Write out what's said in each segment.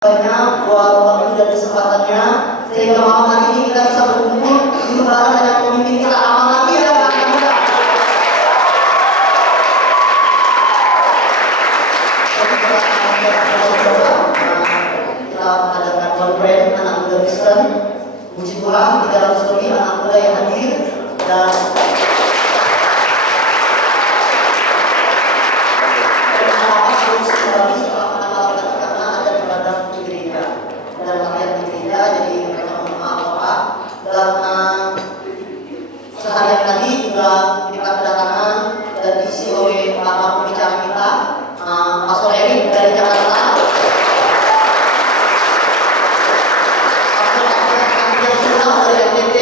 banyak buat waktu dan kesempatannya sehingga malam hari ini kita bisa berkumpul di bareng dengan pemimpin kita amal lagi ya anak muda. Kita mengadakan konferensi anak muda Kristen. Puji Tuhan di dalam story anak muda yang hadir dan seharian tadi juga kita kedatangan dan diisi oleh para pembicara kita, Pastor Erik dari Jakarta, Pastor Erik dari NTT,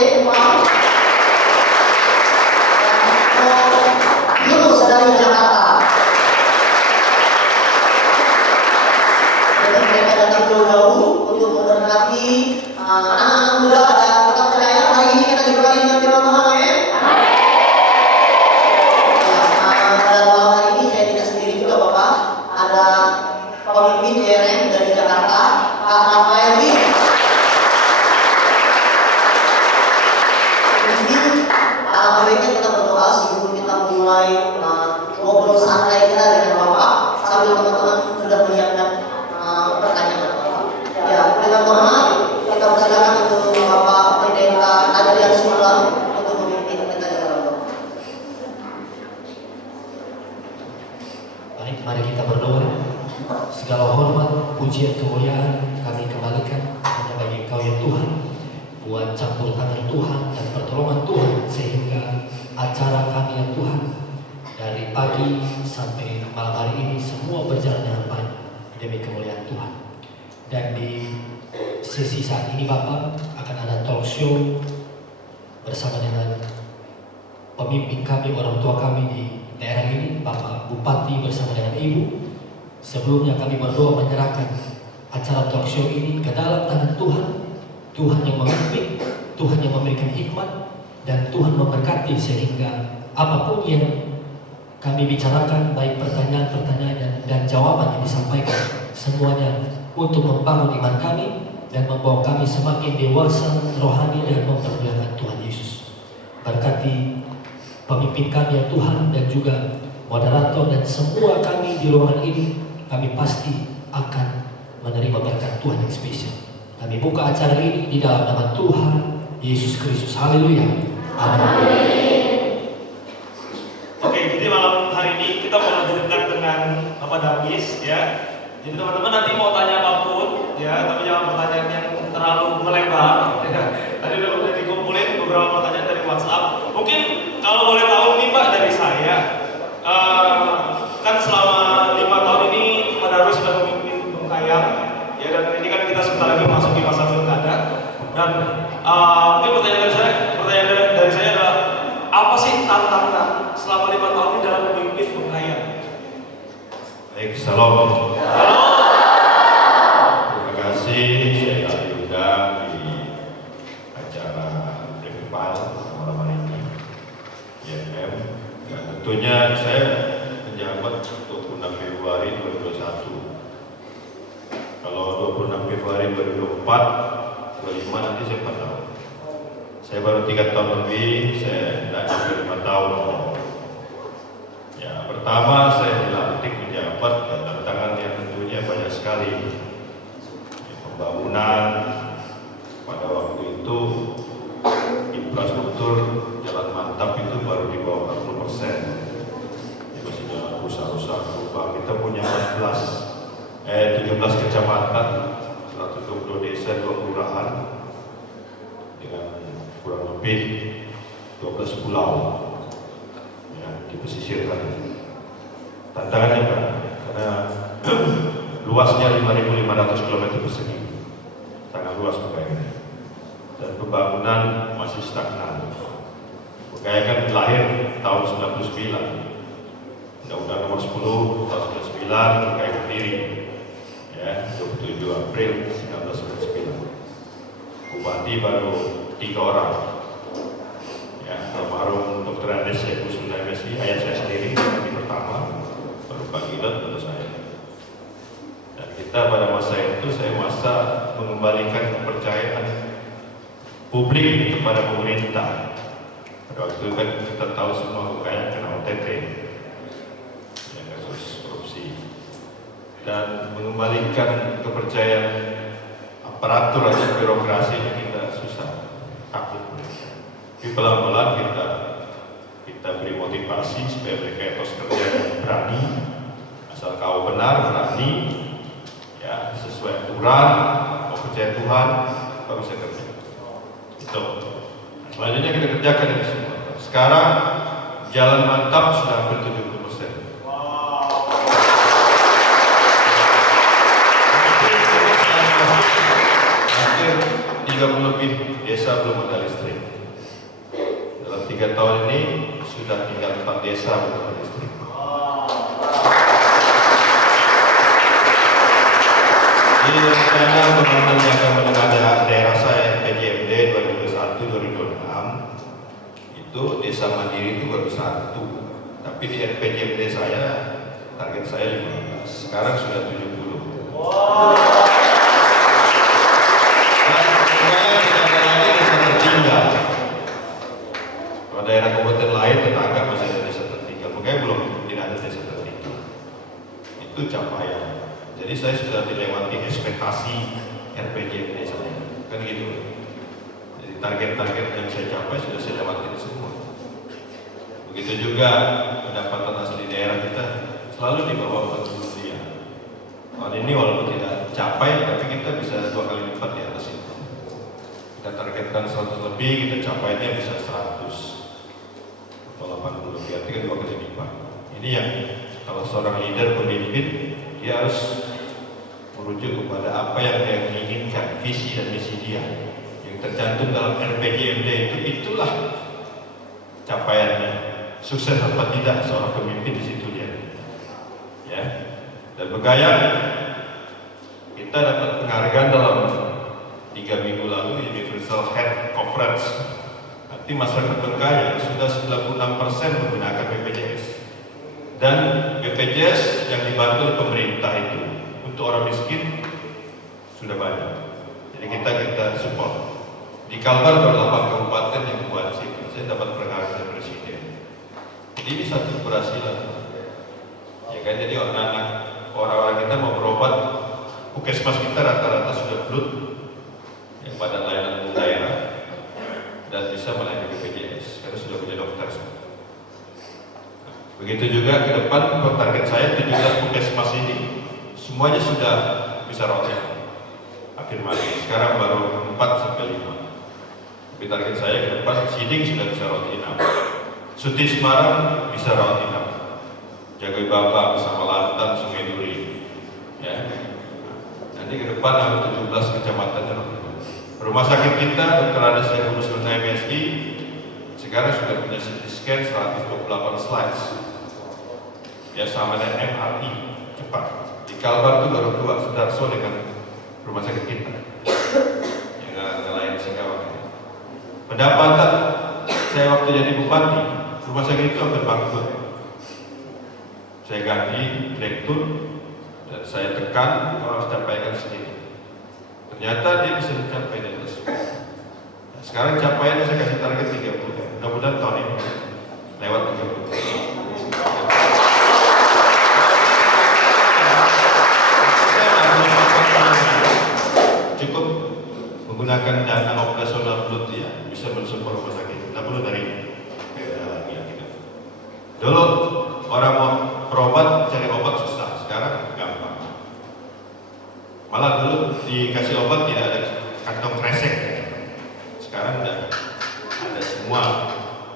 Yunus dari Jakarta. Jadi mereka datang jauh-jauh untuk memberkati anak-anak muda dan kita percaya hari ini kita diberkati dengan firman Tuhan. Pemimpin JRM dari Jakarta, Pak Rafael Lee. Mungkin baiknya kita berdoa sebelum kita mulai ngobrol santai kita dengan Bapak sambil teman-teman sudah menyiapkan pertanyaan Bapak. Ya, dengan hormat kita persilakan untuk Bapak Pendeta Adrian Sulam untuk memimpin kita dalam doa. Baik, mari kita berdoa. Segala hormat, pujian, kemuliaan kami kembalikan hanya bagi Engkau ya Tuhan, buat campur tangan Tuhan dan pertolongan Tuhan sehingga acara kami ya Tuhan dari pagi sampai malam hari ini semua berjalan dengan baik demi kemuliaan Tuhan. Dan di sesi saat ini Bapak akan ada talk show bersama dengan pemimpin kami, orang tua kami di daerah ini, Bapak Bupati bersama dengan Ibu. Sebelumnya kami berdoa menyerahkan acara talk show ini ke dalam tangan Tuhan. Tuhan yang memimpin, Tuhan yang memberikan hikmat, dan Tuhan memberkati sehingga apapun yang kami bicarakan, baik pertanyaan-pertanyaan dan jawaban yang disampaikan, semuanya untuk membangun iman kami dan membawa kami semakin dewasa rohani dan mempermuliakan Tuhan Yesus. Berkati pemimpin kami ya Tuhan dan juga moderator dan semua kami di ruangan ini. Kami pasti akan menerima berkat Tuhan yang spesial. Kami buka acara ini di dalam nama Tuhan Yesus Kristus. Haleluya. Amin. Oke, jadi malam hari ini kita mau dekat dengan Bapak Dargis ya. Jadi teman-teman nanti mau tanya apapun ya, tapi jangan pertanyaan yang terlalu melebar. Ya. Tadi udah dikumpulin beberapa pertanyaan dari WhatsApp. Mungkin kalau boleh tahu nih Pak dari saya, kan selama 5 tahun ini Pak Darwis sudah memimpin Bengkayang ya, dan ini kan kita sebentar lagi masuk di masa pilkada. Dan mungkin pertanyaan dari saya adalah apa sih tantangan selama 5 tahun ini dalam memimpin Bengkayang? Baik, salam. Halo. Terima kasih saya diundang di acara Revival malam hari ini. YM. Dan tentunya saya menjabat 26 Februari 2021. Kalau 26 Februari 2024, 25 nanti saya 4 tahun. Saya baru 3 tahun lebih, saya tidak sampai 5 tahun. Ya, pertama saya dilantik menjabat dan tantangannya tentunya banyak sekali. Ya, pembangunan pada waktu itu infrastruktur jalan mantap itu baru di bawah 40%. Masih jalan rusak-rusak berubah. Kita punya 17 kecamatan, 120 desa, 2 kelurahan dengan kurang lebih 12 pulau ya, di pesisir tadi. Tantangannya banyak karena luasnya 5.500 km persegi, sangat luas Bengkayang, dan pembangunan masih stagnan. Bengkayang kan lahir tahun 99. Undang-Undang Nomor 10 tahun 99 Bengkayang berdiri ya, 27 April 1999. Bupati baru 3 orang ya, almarhum Dr. Andes Syekh Husnul MSI, ayah saya sendiri yang pertama, baru Pak Gilot, baru saya. Dan kita pada masa itu itu saya masa mengembalikan kepercayaan publik kepada pemerintah. Pada waktu itu kan kita tahu semua kayak kena OTT, ya, kasus korupsi, dan mengembalikan kepercayaan aparatur atau birokrasi ini kita susah, takut. Tapi pelan-pelan kita beri motivasi supaya mereka etos kerja yang berani, asal kau benar, berani, ya sesuai aturan, mau percaya Tuhan, kau bisa kerja. Itu. Selanjutnya kita kerjakan ini semua. Sekarang jalan mantap sudah hampir 70%. Hampir 30 lebih desa belum ada listrik. Dalam 3 tahun ini sudah tinggal 4 desa belum ada listrik. Jadi rencana pembangunan jangka menengah daerah saya RPJMD 2021-2026 itu desa mandiri itu baru 1, tapi di RPJMD saya target saya 15, sekarang sudah 70. Kalau daerah kabupaten lain tetangga masih ada desa tertinggal, makanya belum tidak ada desa tertinggal. Itu capaian. Jadi saya sudah dilewati ekspektasi RPJMD saya, kan gitu. Jadi target-target yang saya capai sudah saya lewatin semua. Begitu juga pendapatan asli daerah kita selalu di bawah 40 miliar. Tahun ini walaupun tidak capai, tapi kita bisa 2 kali lipat di atas itu. Kita targetkan 100 lebih, kita capainya bisa 100 atau 80 lebih, artinya 2 kali lipat. Ini yang kalau seorang leader pemimpin, dia harus merujuk kepada apa yang dia inginkan, visi dan misi dia yang tercantum dalam RPJMD itulah capaiannya. Sukses apa tidak seorang pemimpin di situ dia. Ya. Dan bergaya kita dapat penghargaan dalam 3 minggu lalu Universal Health Conference. Nanti masyarakat bergaya sudah 96% menggunakan BPJS. Dan BPJS yang dibantu oleh pemerintah itu untuk orang miskin sudah banyak. Jadi kita support. Di Kalbar ada 8 kabupaten yang buat situ. Saya dapat penghargaan dari Presiden. Jadi ini satu keberhasilan. Ya kan, jadi orang-orang kita mau berobat, puskesmas kita rata-rata sudah blut yang Badan Layanan Daerah dan bisa melayani BPJS karena sudah punya dokter. Begitu juga ke depan target saya 17 puskesmas ini semuanya sudah bisa rawat afirmasi. Sekarang baru 4 sampai 5. Tapi target saya ke depan Siding sudah bisa rawat inap. Suti Semarang bisa rawat inap. Jagai Baba bersama Lantan, Sungai Duri. Ya. Nanti ke depan ada 17 kecamatan yang rumah sakit kita Dr. Andes yang lulus dengan MSI sekarang sudah punya CT scan 128 slides. Ya sama dengan MRI cepat. Di Kalbar itu baru 2 Sudarso dengan rumah sakit kita. Yang lain Singkawang. Pendapatan saya waktu jadi bupati, rumah sakit itu hampir bangkrut. Saya ganti direktur dan saya tekan harus capaikan sendiri. Ternyata dia bisa mencapai di atas. Nah, sekarang capaiannya saya kasih target 30. Mudah-mudahan tahun ini lewat 30. Cukup menggunakan dana operasional blut ya bisa mensupport rumah sakit. Tidak perlu dari lagi gitu. Dulu orang mau berobat cari obat susah, sekarang gampang. Malah dulu dikasih obat tidak ada kantong kresek, sekarang udah ada semua.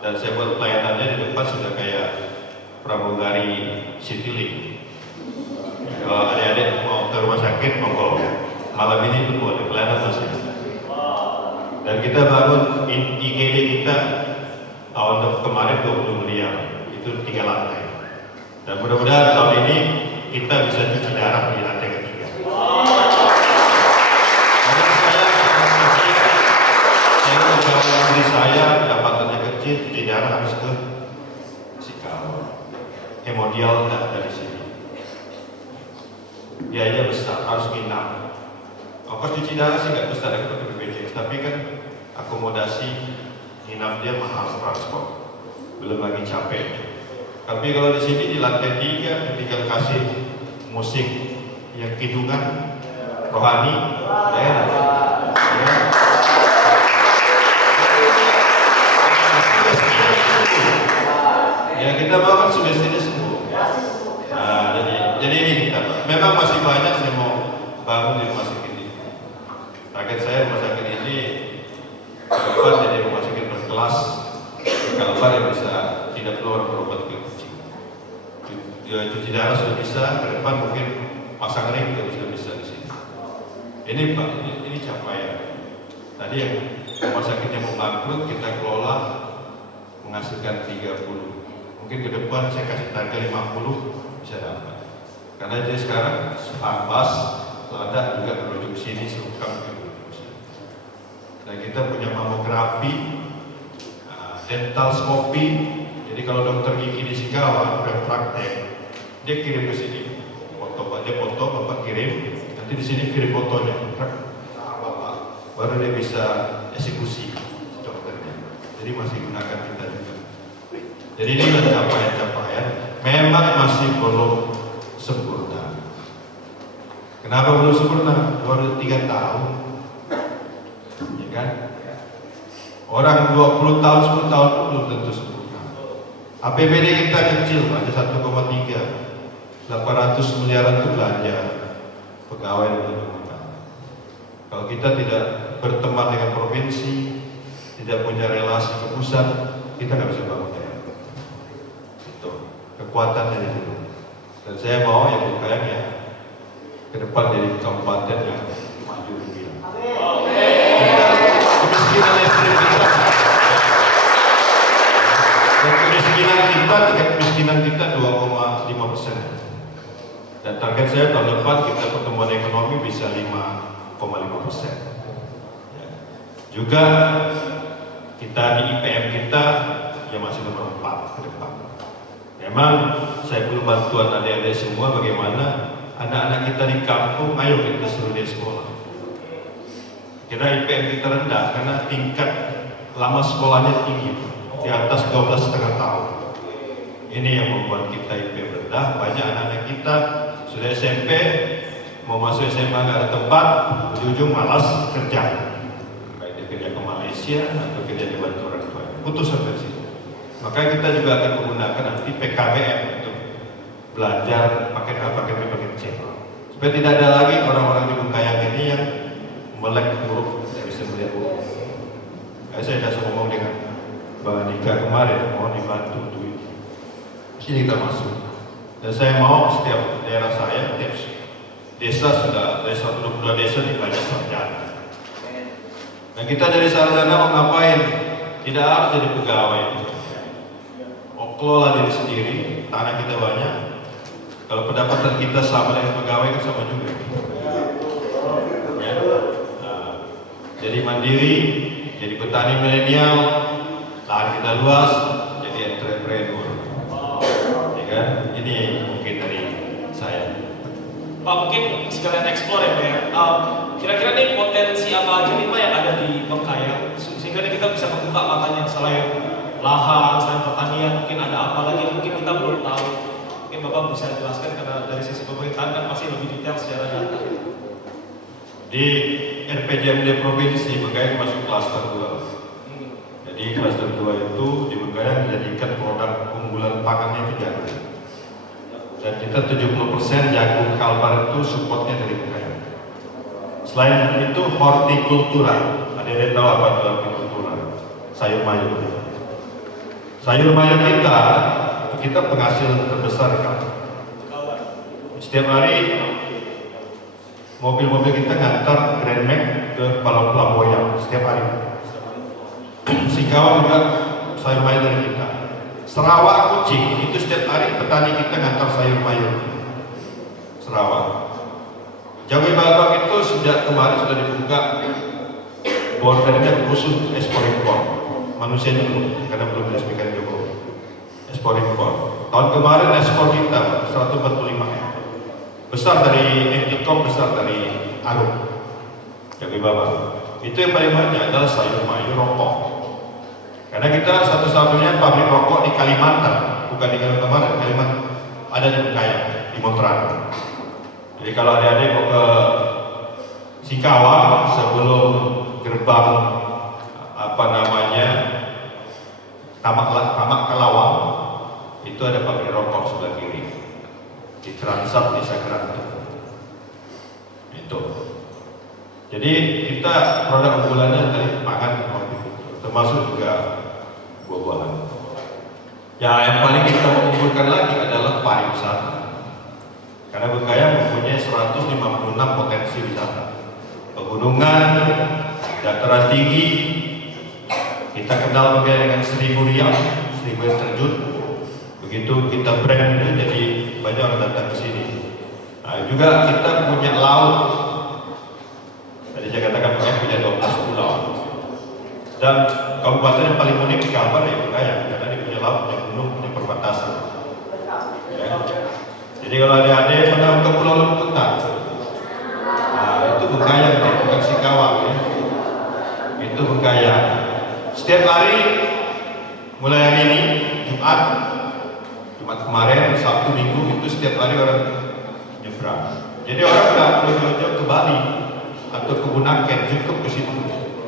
Dan saya buat pelayanannya di depan sudah kayak pramugari Citylink. Kalau adik-adik mau ke rumah sakit monggo. Malam ini pun boleh pelayanan masih. Dan kita bangun IGD kita tahun kemarin 20 miliar, itu 3 lantai. Dan mudah-mudahan tahun ini kita bisa cuci darah di lantai ketiga. Karena saya mencoba diri saya, pendapatannya kecil, cuci darah harus ke Sikawa. Hemodial tidak ada di sini. Biaya besar, harus nginap. Ongkos cuci darah sih nggak besar itu BPJS, tapi kan akomodasi nginap dia mahal, transport, belum lagi capek. Tapi kalau di sini di lantai 3 tinggal kasih musik yang kidungan rohani, enak. Ya kita mau kan sudah sembuh. Nah, jadi ini kita. Memang masih banyak saya mau bangun di rumah sakit ini. Target saya rumah sakit ini depan jadi rumah sakit berkelas Kalbar yang bisa tidak perlu orang berobat ke kucing. Cuci darah sudah bisa, ke depan mungkin pasang ring juga sudah bisa di sini. Ini Pak, ini capaian. Tadi yang rumah sakitnya mau bangkrut kita kelola menghasilkan 30. Mungkin ke depan saya kasih target 50 bisa dapat. Karena dia sekarang ambas, lada juga merujuk sini, serukam juga merujuk sini. Dan kita punya mamografi, dental skopi. Jadi kalau dokter gigi di Singkawa udah praktek, dia kirim ke sini foto, dia foto, bapak kirim, nanti di sini kirim fotonya, bapak, baru dia bisa eksekusi dokternya. Jadi masih gunakan kita juga. Jadi ini adalah capaian-capaian, memang masih belum sempurna. Kenapa belum sempurna? Baru 3 tahun, ya kan? Orang 20 tahun, 10 tahun itu belum tentu sempurna. APBD kita kecil, hanya 1,3. 800 miliaran itu belanja pegawai dan pemerintah. Kalau kita tidak berteman dengan provinsi, tidak punya relasi ke pusat, kita nggak bisa bangun daerah. Itu kekuatannya di situ. Dan saya mau yang Bukayang ya ke depan jadi kabupaten yang maju lebih. Kemiskinan ekstrim kita, dan tingkat kemiskinan kita 2,5%. Dan target saya tahun depan kita pertumbuhan ekonomi bisa 5,5%. Ya. Juga kita di IPM kita ya masih nomor 4 ke depan. Memang saya perlu bantuan adik-adik semua bagaimana anak-anak kita di kampung, ayo kita suruh dia sekolah. Kira IPM kita rendah karena tingkat lama sekolahnya tinggi, di atas 12,5 tahun. Ini yang membuat kita IPM rendah. Banyak anak-anak kita sudah SMP, mau masuk SMA nggak ada tempat, ujung-ujung malas kerja. Baik dia kerja ke Malaysia atau kerja di bantu orang tua. Putus sampai situ. Maka kita juga akan menggunakan nanti PKBM untuk belajar paket A, paket B, paket C. Supaya tidak ada lagi orang-orang di Bukayang ini yang melek huruf, tidak bisa melihat huruf. Saya sudah ngomong dengan Bang Andika kemarin, mau dibantu duit. Sini kita masuk. Dan saya mau setiap daerah saya, setiap desa sudah dari 122 desa ini banyak sarjana. Dan kita dari sarjana mau ngapain? Tidak harus jadi pegawai. Kelola diri sendiri, tanah kita banyak. Kalau pendapatan kita sama dengan pegawai kan sama juga. Ya. Nah, jadi mandiri, jadi petani milenial, lahan kita luas, jadi entrepreneur. Ya kan? Ini mungkin dari saya. Pak, mungkin sekalian eksplor ya Pak ya. Kira-kira nih potensi apa aja nih Pak yang ada di Bengkayang sehingga nih kita bisa membuka matanya selain lahan, selain pertanian, mungkin ada apa lagi mungkin kita belum tahu. Mungkin Bapak bisa jelaskan karena dari sisi pemerintahan kan pasti lebih detail secara data. Di RPJMD provinsi Bengkayang masuk klaster 2. Jadi klaster 2 itu di Bengkayang dijadikan produk unggulan pangannya itu jagung. Dan kita 70% jagung Kalbar itu supportnya dari Bengkayang. Selain itu hortikultura. Ada yang tahu apa itu hortikultura? Sayur mayur. Sayur mayur kita penghasil terbesar di Kalbar. Setiap hari mobil-mobil kita ngantar Grand Max ke Pelabuhan setiap hari. Singkawa juga sayur mayur dari kita. Sarawak Kucing itu setiap hari petani kita ngantar sayur mayur. Sarawak. Jawa Barat itu sejak kemarin sudah dibuka bordernya khusus ekspor impor. Manusianya belum, karena belum diresmikan Jokowi. Ekspor impor. Tahun kemarin ekspor kita 145 M. Besar dari Eticom, besar dari Arum. Kami Bapak. Itu yang paling banyak adalah sayur mayur rokok. Karena kita satu-satunya pabrik rokok di Kalimantan, bukan di Kalimantan, Kalimantan ada di Bengkayang, di Monteran. Jadi kalau adik-adik mau ke Singkawang sebelum gerbang Tamak Kelawang, itu ada pabrik rokok sebelah kiri di Transat di Sagranto. Itu. Jadi kita produk unggulannya dari pangan termasuk juga buah-buahan. Ya, yang paling kita unggulkan lagi adalah pariwisata. Karena Bengkayang mempunyai 156 potensi wisata. Pegunungan, dataran tinggi, kita kenal Bengkayang dengan 1000 riak, 1000 air terjun. Begitu kita brand itu jadi banyak orang datang ke sini. Nah, juga kita punya laut. Tadi saya katakan punya 12 pulau. Dan kabupaten yang paling unik di Kalbar ya Bengkayang, karena dia punya laut, punya gunung, punya perbatasan. Ya. Jadi kalau adik-adik pernah ke Pulau Lumputan, nah itu Bengkayang, bukan Singkawang ya. Itu Bengkayang. Setiap hari, mulai hari ini, Jumat kemarin, Sabtu, Minggu, itu setiap hari orang nyebrang. Jadi orang nggak perlu jauh-jauh ke Bali atau ke Bunaken, cukup ke situ.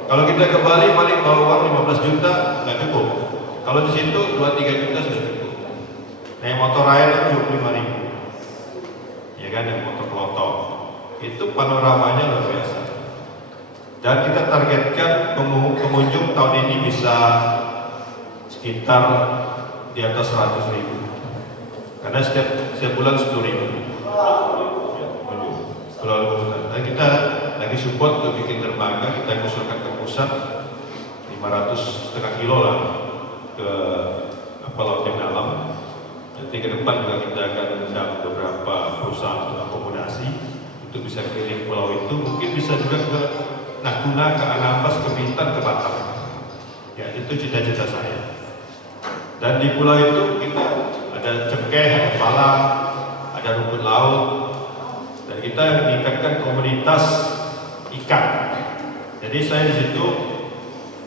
Kalau kita ke Bali paling bawa uang 15 juta nggak cukup. Kalau di situ 2-3 juta sudah cukup. Naik motor air 25.000. Ya kan, yang motor kelotok. Itu panoramanya luar biasa. Dan kita targetkan pengunjung tahun ini bisa sekitar di atas 100.000. Karena setiap bulan 10.000. Dan kita lagi support untuk bikin dermaga, kita usulkan ke pusat 500,5 kilo lah ke laut yang dalam. Nanti ke depan juga kita akan undang beberapa perusahaan untuk akomodasi untuk bisa keliling pulau itu, mungkin bisa juga ke Natuna, ke Anambas, ke Bintan, ke Batam. Ya, itu cita-cita saya. Dan di pulau itu kita ada cengkeh, ada palang, ada rumput laut, dan kita meningkatkan komunitas ikan. Jadi saya di situ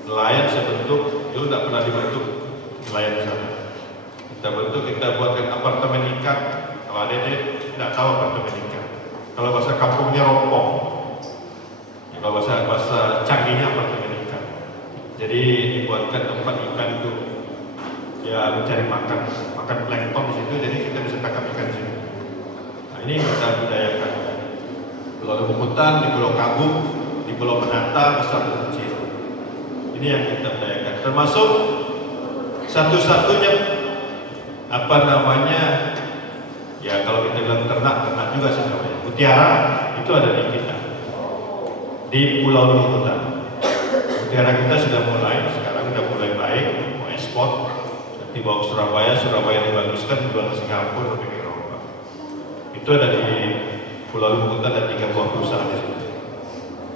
nelayan saya bentuk, dulu tidak pernah dibentuk nelayan di sana. Kita buatkan apartemen ikan. Kalau ada tidak tahu apartemen ikan. Kalau bahasa kampungnya rompong. Ya, kalau bahasa canggihnya apartemen ikan. Jadi dibuatkan tempat ikan itu ya mencari makan plankton di situ. Jadi kita bisa tangkap ikan di situ. Nah ini kita budayakan. Pulau Lumputan, di Pulau Kabuk, di Pulau Penata, besar dan kecil. Ini yang kita budayakan. Termasuk satu-satunya ya kalau kita bilang ternak juga sih namanya. Mutiara itu ada di kita. Di Pulau Lumputan. Mutiara kita sudah mulai baik, mau ekspor. Nanti bawa ke Surabaya dibaguskan, dijual ke Singapura, ke Eropa. Itu ada di Pulau Lumputan, ada 3 buah perusahaan di situ.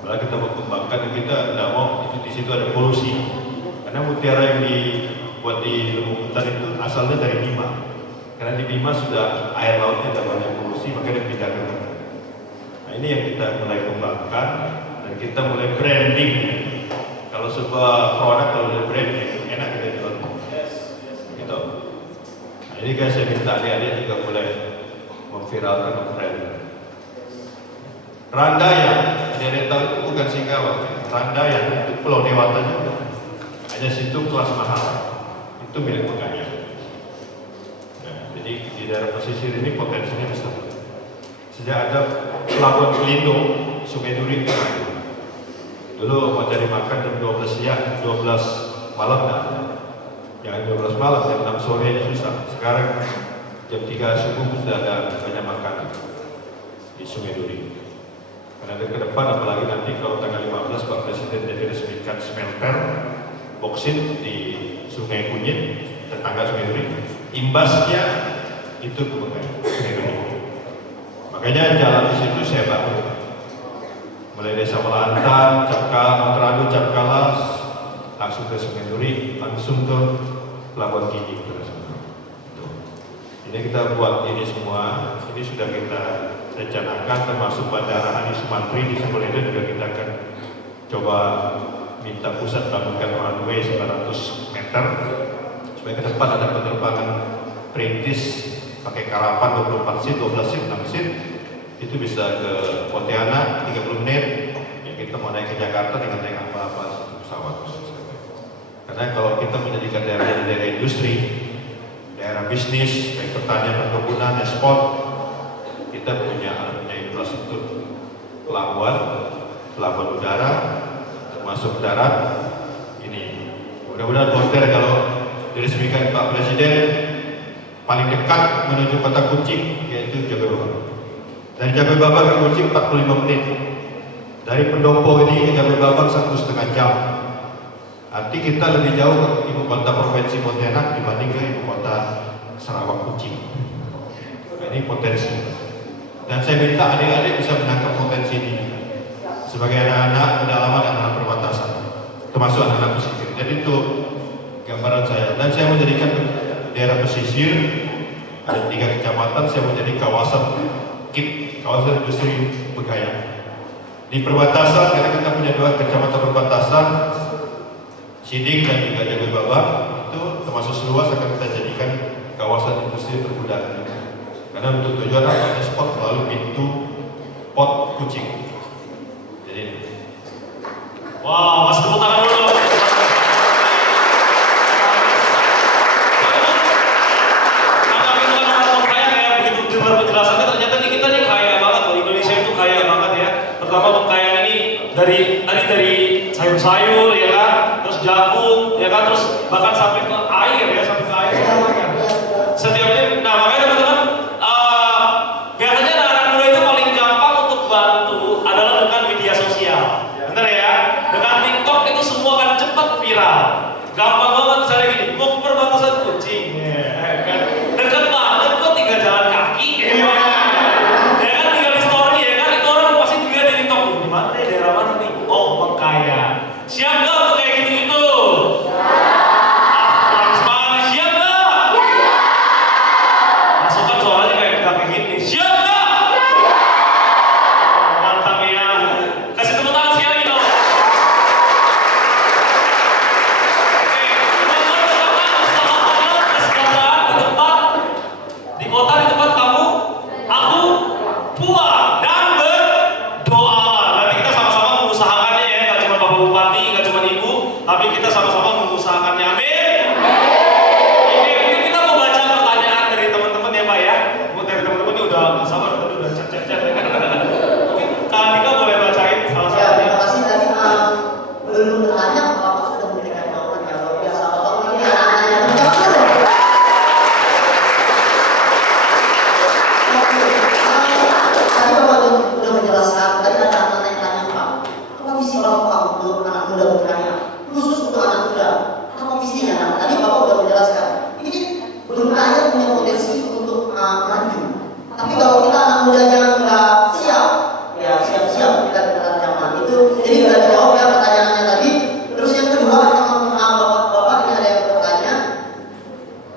Malah kita mau kembangkan, kita tidak mau di situ ada polusi. Karena mutiara yang dibuat di Lumputan itu asalnya dari Bima. Karena di Bima sudah air lautnya tidak banyak polusi, maka dipindahkan. Nah ini yang kita mulai kembangkan dan kita mulai branding. Kalau sebuah produk kalau udah branding enak kita jual. Gitu. Nah ini guys, saya minta adik-adik juga mulai memviralkan brand. Randayan, adik-adik tahu itu bukan Singkawang. Randayan itu Pulau Dewata juga. Hanya situ kelas mahal. Itu milik Bengkayang. Jadi di daerah pesisir ini potensinya besar. Sejak ada pelabuhan Pelindo, Sungai Duri itu. Dulu mau cari makan jam 12 siang, 12 malam dah. Jangan 12 malam, jam 6 sore aja susah. Sekarang jam 3 subuh sudah ada banyak makan di Sungai Duri. Karena ke depan apalagi nanti kalau tanggal 15 Pak Presiden jadi resmikan smelter boksit di Sungai Kunyit, tetangga Sungai Duri. Imbasnya itu ke Sungai Duri. Makanya jalan di situ saya bangun. Mulai desa Melantan, Monterado, Capkalas, langsung ke Sungai Duri, langsung ke Pelabuhan Gidi. Ini kita buat ini semua. Ini ini sudah kita rencanakan, termasuk Bandara Adi Sumantri di Samarinda juga kita akan coba minta pusat bangunkan runway 900 meter supaya ke depan ada penerbangan perintis pakai karavan 24 seat, 12 seat, 6 seat itu bisa ke Pontianak 30 menit ya kita mau naik ke Jakarta dengan naik apa-apa pesawat. Karena kalau kita menjadikan daerah industri, daerah bisnis, baik pertanian, perkebunan, ekspor, kita punya infrastruktur pelabuhan udara, termasuk darat. Ini mudah-mudahan Bonter kalau diresmikan Pak Presiden paling dekat menuju kota Kucing yaitu Jagoy Babak. Dari Jagoy Babak ke Kucing 45 menit. Dari Pendopo ini ke Jagoy Babak 1,5 jam. Arti kita lebih jauh ke ibu kota provinsi Pontianak dibanding ke ibu kota Sarawak Kucing. Ini potensi. Dan saya minta adik-adik bisa menangkap potensi ini sebagai anak-anak pedalaman dan anak perbatasan, termasuk anak-anak pesisir. Jadi itu gambaran saya. Dan saya menjadikan daerah pesisir ada 3 kecamatan. Saya menjadi kawasan KIP, kawasan industri Begayang. Di perbatasan karena kita punya 2 kecamatan perbatasan. Siding dan juga Jagoy Babak itu termasuk seluas akan kita jadikan kawasan industri perbudakan. Karena untuk tujuan ekspor melalui pintu port Kucing. Jadi, wow, kasih tepuk tangan dulu. Karena itu kan orang kaya ya, begitu dengar penjelasannya ternyata nih kita nih kaya banget loh, Indonesia itu kaya banget ya. Pertama pengkayaan ini dari sayur-sayur ya kan, terus jagung ya kan, terus bahkan sampai ke air ya, sampai ke air semuanya. Setiap ini, nah makanya teman-teman, biasanya anak muda itu paling gampang untuk bantu adalah dengan media sosial, bener ya? Dengan TikTok itu semua kan cepat viral, gampang banget misalnya gini, mau ke perbatasan Kucing, ya kan? Dekat banget kok, tinggal jalan kaki, ya kan? Tinggal di story ya kan, itu orang pasti juga di TikTok, di mana nih, daerah mana nih? Oh, Bengkaya. Siap nggak untuk kayak gitu-gitu? Semangat, siap nggak? Masukkan suaranya kayak gini. Siap nggak? Mantap ya. Kasih tepuk tangan sekali lagi dong. Oke, teman-teman tetapkan usaha kesejahteraan di tempat, di kota, di tempat kamu, aku puas dan berdoa. Nanti kita sama-sama mengusahakannya ya, nggak cuma Bapak Bupati, nggak cuma Ibu, tapi kita sama-sama mengusahakannya. Amin. Oke, mungkin kita mau baca pertanyaan dari teman-teman ya Pak ya. Dari teman-teman ini udah nggak sabar, tadi udah chat-chat ya. Mungkin Kak Andika boleh bacain salah Ya, satunya. terima kasih tadi belum bertanya Bapak sudah memberikan jawaban yang luar biasa. Bapak ini anak-anak yang menjawab dulu. Tadi Bapak sudah menjelaskan, tadi ada anak-anak yang tanya Pak, apa visi Bapak untuk anak muda berkarya? Khusus untuk anak muda, apa visinya? Nah, tadi Bapak sudah menjelaskan, ini belum ada punya potensi untuk maju. Tapi kalau kita anak mudanya nggak siap, ya siap-siap kita dengan zaman itu. Jadi udah jawab ya pertanyaannya tadi. Terus yang kedua, bapak-bapak ini ada yang bertanya.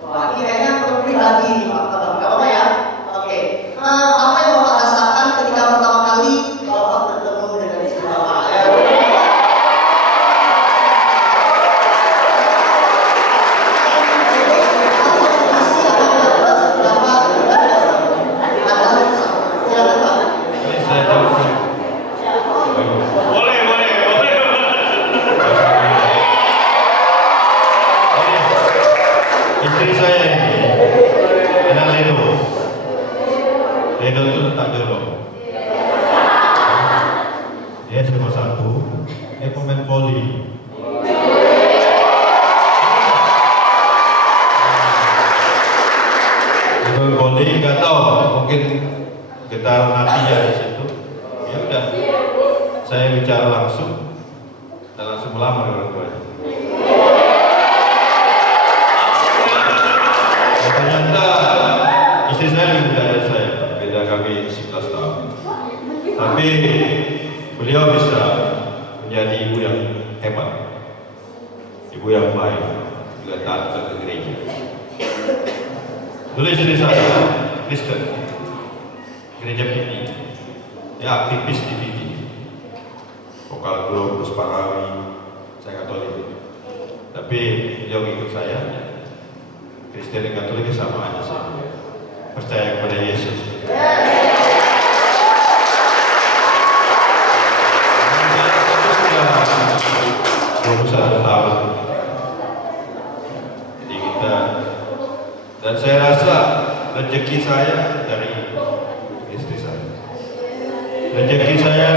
Wah, ini kayaknya pribadi nih Pak. Nggak apa-apa ya? Oke. Apa yang Bapak rasakan ketika pertama kali Bapak bertemu dengan istri Bapak? Ya. ini saya tahu. Boleh. Istri saya ini anak Ledo. Ledo itu tak jodoh. Dia cuma satu, dia pemain voli. Pemain voli nggak tahu, mungkin getaran hatinya di situ. Ya udah, saya bicara langsung dan langsung melamar orang tuanya. Ternyata istri saya lebih muda dari saya, beda kami 11 tahun. Tapi beliau bisa menjadi ibu yang hebat, ibu yang baik, juga taat ke gereja. Dulu istri saya Kristen, gereja Pidi. Ya aktivis di Pidi. Vokal grup, Gus Parawi, saya Katolik. Tapi beliau ikut saya. Kristen dan Katolik sama aja sih. Percaya kepada Yesus. 21 tahun. Jadi kita, dan saya rasa rezeki saya dari istri saya. Rezeki saya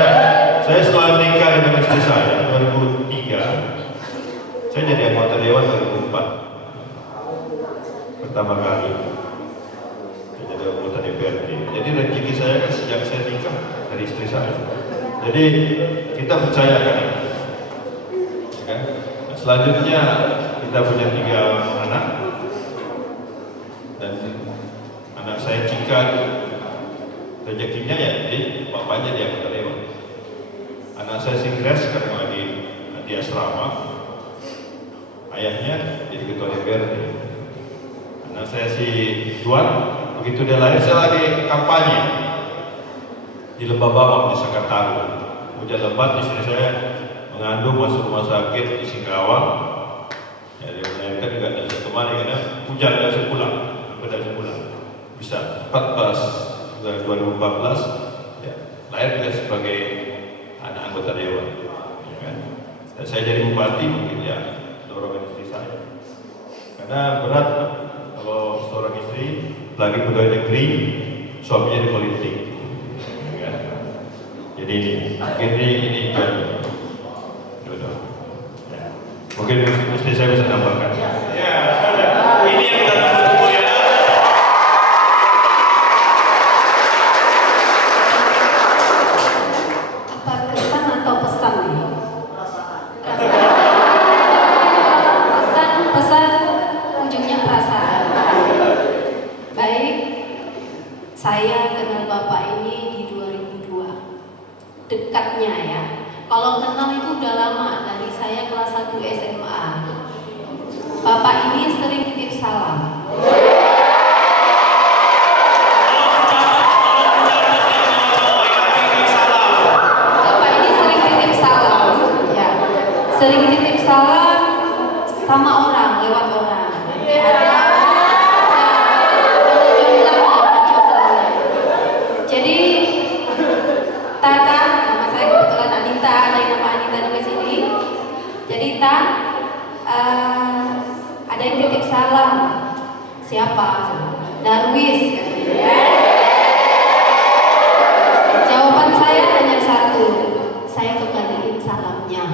setelah menikah dengan istri saya 2003. Saya jadi anggota dewan 2004. Pertama kali saya jadi anggota DPRD. Jadi rezeki saya kan sejak saya nikah dari istri saya. Jadi kita percayakan itu. Kan? Nah, selanjutnya kita punya 3 anak dan anak saya Cika rezekinya ya di bapaknya di anggota dewan. Anak saya Singres sekarang lagi di asrama, ayahnya jadi ketua DPRD. Anak saya si Juan begitu dia lahir saya lagi kampanye di Lembah Bawang di Sakataru. Hujan lebat istri saya mengandung masuk rumah sakit di Singkawang. Ya, dia melahirkan juga dari satu hari karena hujan dari sebulan, hampir dari sebulan. Bisa 2014 ya, lahir juga sebagai anak anggota dewan. Ya, kan? Dan saya jadi bupati mungkin ya dorongan istri saya. Karena berat kalau seorang istri lagi pegawai negeri, suaminya di politik. Ya, kan? Jadi ini jodoh. Ya. Mungkin mesti saya bisa tambahkan. Ya, ini yang kita tunggu ya. Apa kesan atau pesan nih? Pesan ujungnya perasaan. Baik, saya kenal Bapak ini di 2002. Dekatnya ya. Kalau kenal itu udah lama, dari saya kelas 1 SMA. Bapak ini sering titip salam. Bapak ini sering titip salam, ya. Sering titip salam sama orang, lewat orang. Nanti ada jumlahnya. Jadi Tata, nama saya kebetulan Anita, ada yang nama Anita di sini. Jadi ada yang titip salam. Siapa? Darwis. Jawaban saya hanya satu. Saya kembaliin salamnya.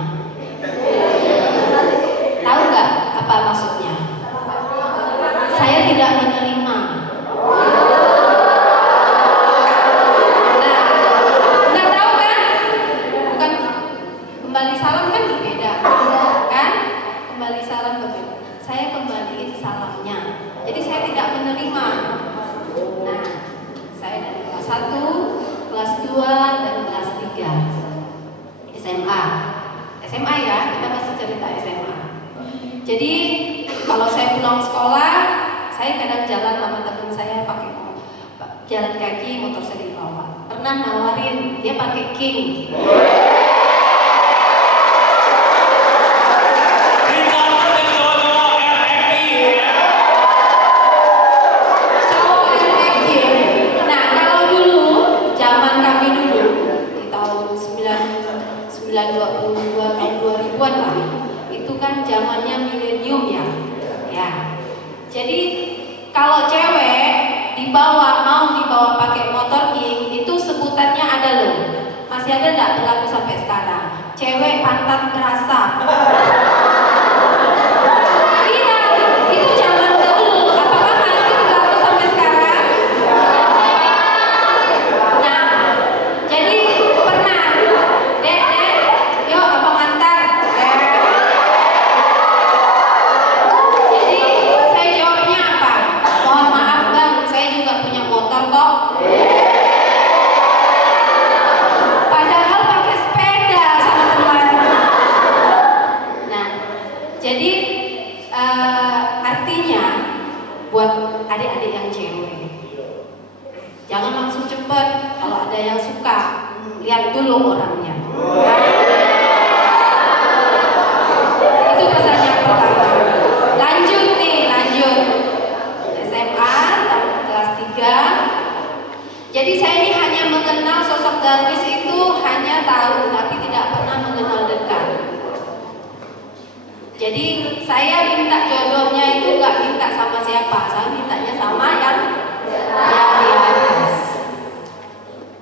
Tahu nggak apa maksudnya? Saya tidak menerima. Nggak tahu kan? Bukan kembali salam kan berbeda, kan? Kembali salam berbeda. Saya kembaliin salamnya. Jadi saya tidak menerima. Nah, saya dari kelas 1, kelas 2, dan kelas 3 SMA. SMA ya, kita masih cerita SMA. Jadi kalau saya pulang sekolah, saya kadang jalan sama teman saya pakai jalan kaki, motor saya dibawa. Pernah nawarin, dia pakai King. Cowok RX King. Nah, kalau dulu, zaman kami dulu di tahun 1922 tahun 2000-an lah, itu kan zamannya milenium ya. Ya. Jadi kalau cewek mau dibawa pakai motor King, itu sebutannya ada loh. Masih ada nggak berlaku sampai sekarang? Cewek pantat kerasa. Iya, itu zaman dulu. Apakah masih berlaku sampai sekarang? Nah, jadi pernah, dek, yuk abang antar. Jadi saya jawabnya apa? Mohon maaf bang, saya juga punya motor kok. Padahal pakai sepeda sama teman. Nah, cepet. Kalau ada yang suka, lihat dulu orangnya. Itu pesan yang pertama. Lanjut SMA kelas 3. Jadi saya ini hanya mengenal sosok Darwis itu hanya tahu, tapi tidak pernah mengenal dekat. Jadi saya minta jodohnya itu nggak minta sama siapa, saya mintanya sama yang di atas.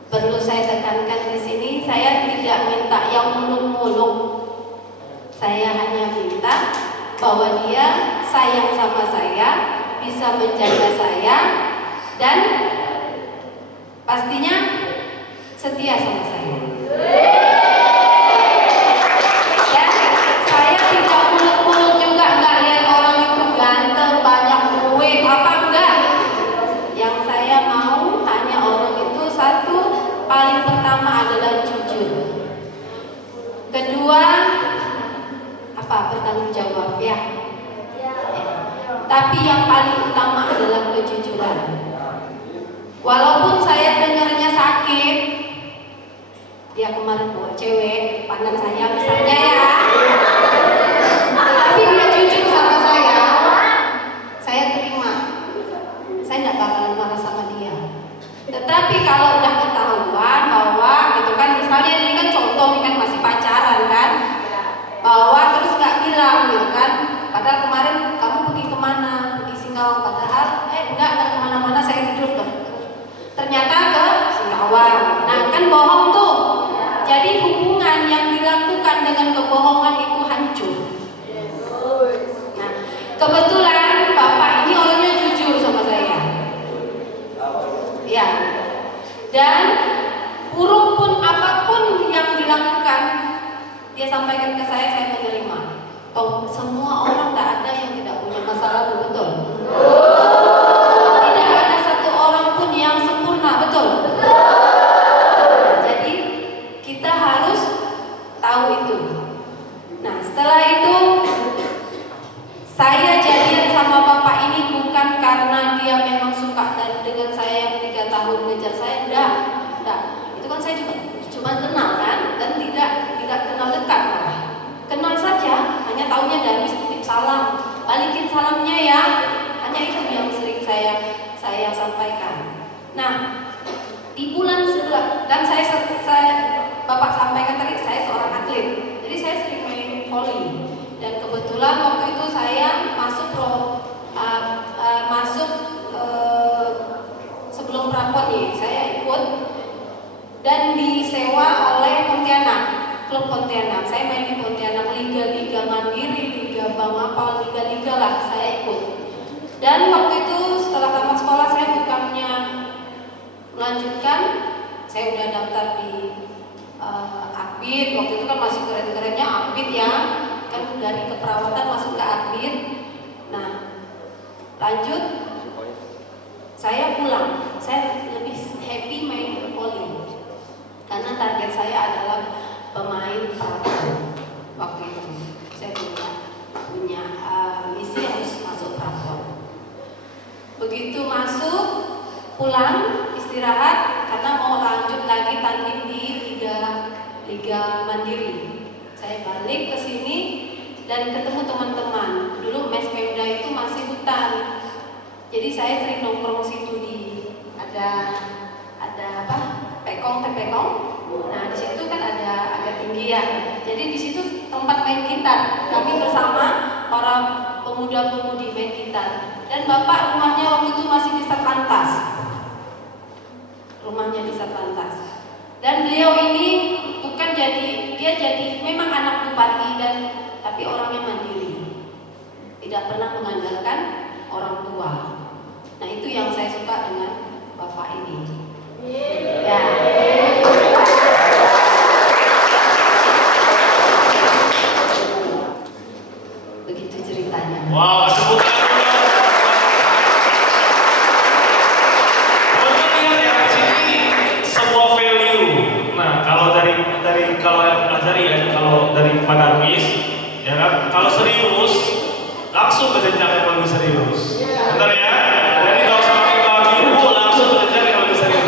Perlu saya tekankan di sini, saya tidak minta yang muluk-muluk. Saya hanya minta bahwa dia sayang sama saya, bisa menjaga saya, dan pastinya setia sama saya. Dan saya tidak muluk-muluk juga, nggak lihat orang itu ganteng, banyak duit, apa enggak. Yang saya mau hanya orang itu satu, paling pertama adalah jujur. Kedua, bertanggung jawab ya. Tapi yang paling utama adalah kejujuran. Walaupun saya dengarnya sakit, dia kemarin bawa cewek di depan saya misalnya ya, tapi dia jujur sama saya terima. Saya nggak bakalan marah sama dia. Tetapi kalau udah ketahuan bahwa gitu kan, misalnya ini kan contoh, ini kan masih pacaran kan, bahwa terus nggak bilang gitu kan, padahal kemarin kamu pergi kemana, pergi Singkawang, padahal enggak kemana-mana, saya tidur tuh, ternyata ke Singkawang. Nah kan bohong tuh. Jadi hubungan yang dilakukan dengan kebohongan itu hancur. Nah kebetulan bapak ini orangnya jujur sama saya ya, dan buruk pun apapun yang dilakukan dia sampaikan ke saya menerima. Toh semua orang tak ada yang tidak punya masa lalu, betul? Tidak ada satu orang pun yang sempurna, betul? Jadi kita harus tahu itu. Nah setelah itu saya jadian sama bapak ini bukan karena dia memang suka dan dengan saya yang 3 tahun ngejar saya, enggak. Itu kan saya cuma kenal kan, dan tidak kenal dekat malah. Kenal saja, hanya taunya Darwis titip salam, balikin salamnya ya. Hanya itu yang sering saya sampaikan. Nah, di bulan setelah, dan saya bapak sampaikan tadi, saya seorang atlet. Jadi saya sering main volley. Dan kebetulan waktu itu saya masuk sebelum prapon nih, saya ikut dan disewa oleh Pontianak, klub Pontianak. Saya main di Pontianak, liga mandiri, liga Bangapal, liga lah saya ikut. Dan waktu itu setelah tamat sekolah saya bukannya melanjutkan, saya udah daftar di Akbid. Waktu itu kan masih keren-kerennya Akbid ya, kan dari keperawatan masuk ke Akbid. Nah lanjut, saya pulang, saya lebih happy main volley karena target saya adalah pemain prapon. Waktu itu saya punya misi harus masuk prapon. Begitu masuk, pulang istirahat karena mau lanjut lagi tanding di liga mandiri. Saya balik ke sini dan ketemu teman-teman. Dulu mes Pemda itu masih hutan. Jadi saya sering nongkrong situ, di ada pekong. Nah di situ kan ada agak tinggi ya. Jadi di situ tempat main gitar. Kami bersama para pemuda-pemudi main gitar. Dan bapak rumahnya waktu itu masih di Satlantas. Rumahnya di Satlantas. Dan beliau ini dia jadi memang anak bupati tapi orangnya mandiri. Tidak pernah mengandalkan orang tua. Nah itu yang saya suka dengan bapak ini. Ya. Begitu ceritanya. Wow, sebut teman-teman lihat ya, di sini sebuah value. Nah, kalau yang pelajari ya, kalau dari Pak Darwis, ya kan, kalau serius langsung ke jenjang yang lebih serius. Bentar ya. Jadi kalau usah pakai baju, langsung ke jenjang yang lebih serius.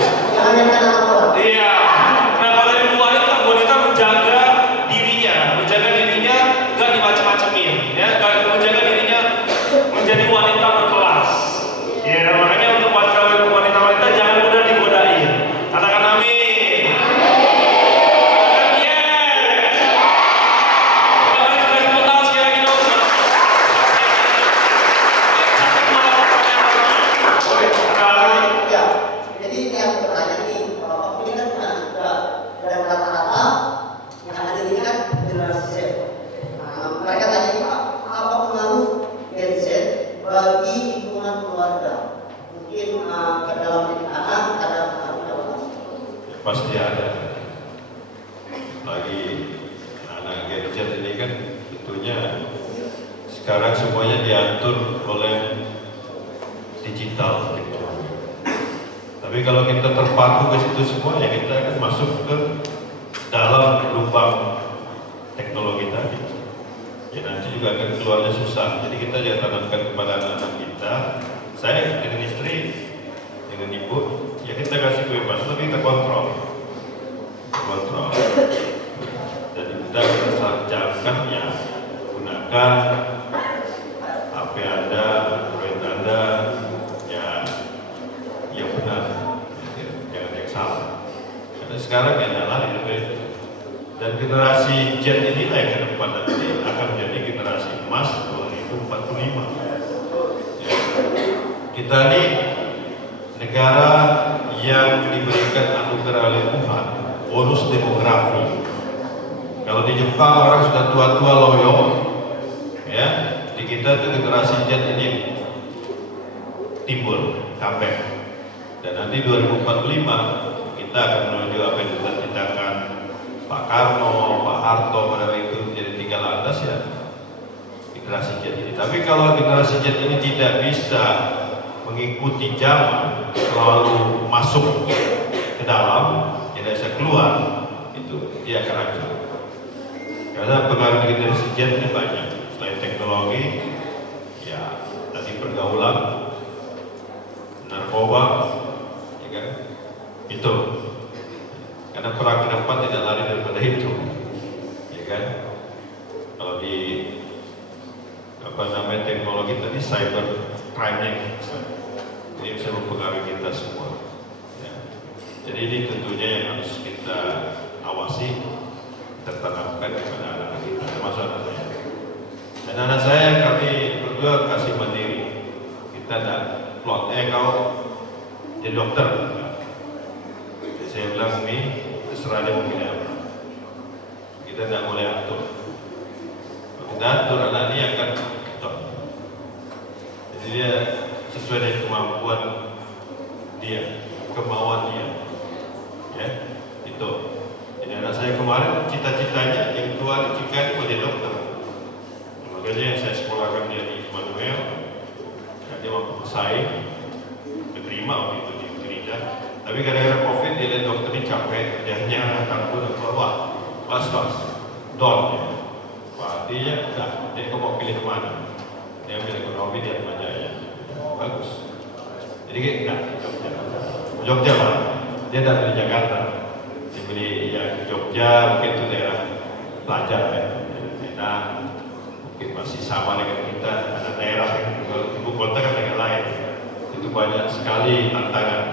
bertanya nih, Bapak ini kan juga dan rata-rata yang hadir ini kan generasi Z. Mereka tanya nih Pak, apa pengaruh Gen Z bagi lingkungan keluarga? Mungkin ke dalam didik anak ada pengaruhnya Pak? Pasti ada. Lagi anak Gen Z ini kan tentunya sekarang semuanya diatur oleh digital teknologi. Tapi kalau kita terpaku ke situ semua, ya kita akan masuk ke dalam lubang teknologi tadi. Ya nanti juga akan keluarnya susah. Jadi kita jangan tanamkan kepada anak-anak kita. Saya dengan istri, dengan ibu, ya kita kasih kebebasan, tapi kita kontrol. Dan kita camkannya gunakan HP Anda, Android Anda, ya yang benar, jangan yang salah. Karena sekarang yang lari dan generasi Z inilah yang ke depan nanti akan menjadi generasi emas 2045. Ya. Kita ini negara yang diberikan anugerah oleh Tuhan, bonus demografi. Kalau di Jepang orang sudah tua-tua loyo, ya, di kita itu generasi Z ini timbul, comeback. Dan nanti 2045 kita akan menuju apa yang kita ciptakan Pak Karno, Pak Harto pada waktu itu menjadi tiga landas ya generasi Z ini. Tapi kalau generasi Z ini tidak bisa mengikuti zaman, selalu masuk ke dalam, tidak bisa keluar, itu dia akan hancur. Karena pengaruh generasi Z ini banyak. Selain teknologi, ya tadi pergaulan, narkoba, ya kan? Itu. Karena perang ke depan tidak lari daripada itu, ya kan? Kalau di apa namanya teknologi tadi cyber crime-nya, ini bisa mempengaruhi kita semua. Ya. Jadi ini tentunya yang harus kita awasi, tertanamkan kepada anak-anak kita, termasuk anak saya. Dan anak saya kami berdua kasih mandiri. Kita tidak plot, kau jadi dokter. Jadi saya bilang ini terserah dia mau pilih apa. Kita tidak boleh atur. Kalau kita atur anak ini akan ketot. Jadi dia sesuai dengan kemampuan dia, kemauan dia. Ya, itu. Jadi anak saya kemarin cita-citanya yang tua jika mau jadi dokter. Makanya yang saya sekolahkan dia di Immanuel, dia mampu bersaing, diterima waktu itu di gereja. Tapi gara-gara COVID dia lihat dokter ini capek, kerjanya takut wah, pas, don. Wah, dia kok mau pilih kemana? Dia ambil ekonomi di Atmajaya, bagus. Jadi enggak, Jogja Pak, dia dari Jakarta. Dibeli ya Jogja, mungkin itu daerah pelajar ya, enak, mungkin masih sama dengan kita, ada daerah ibu kota kan dengan lain, itu banyak sekali tantangan,